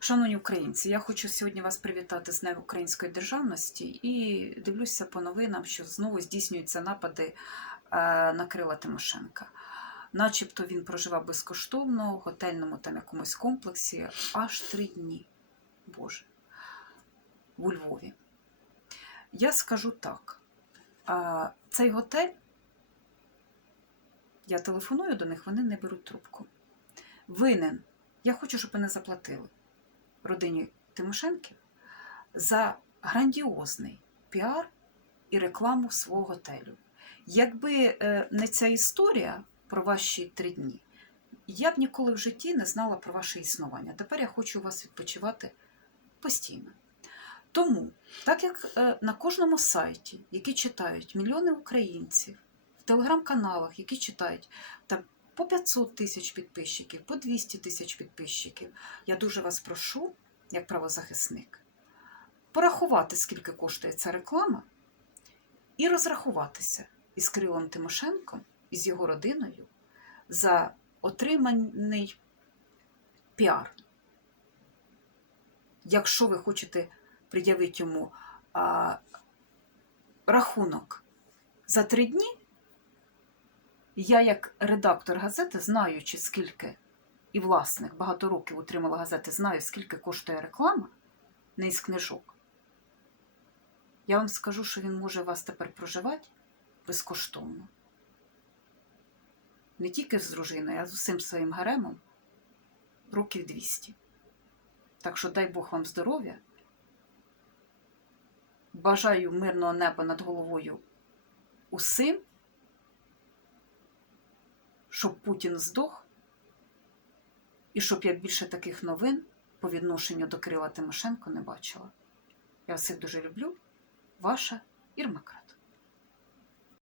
Шановні українці, я хочу сьогодні вас привітати з Днем Української державності і дивлюся по новинам, що знову здійснюються напади е, на Крила Тимошенка. Начебто він проживав безкоштовно в готельному там якомусь комплексі аж три дні. Боже, у Львові. Я скажу так: цей готель, я телефоную до них, вони не беруть трубку. Винен. Я хочу, щоб вони заплатили родині Тимошенків за грандіозний піар і рекламу свого готелю. Якби е, не ця історія про ваші три дні, я б ніколи в житті не знала про ваше існування. Тепер я хочу вас відпочивати постійно. Тому, так як е, на кожному сайті, який читають мільйони українців, в телеграм-каналах, які читають там по 500 тисяч підписчиків, по 200 тисяч підписчиків, я дуже вас прошу, як правозахисник, порахувати, скільки коштує ця реклама, і розрахуватися із Кирилом Тимошенком і з його родиною за отриманий піар. Якщо ви хочете пред'явити йому а, рахунок за три дні, я, як редактор газети, знаючи, скільки і власник багато років утримала газети, знаю, скільки коштує реклама не із книжок. Я вам скажу, що він може вас тепер проживати безкоштовно. Не тільки з дружиною, а з усім своїм гаремом років 200. Так що дай Бог вам здоров'я. Бажаю мирного неба над головою усім, щоб Путін здох, і щоб я більше таких новин по відношенню до Кирила Тимошенко не бачила. Я всіх дуже люблю. Ваша Ірма Край.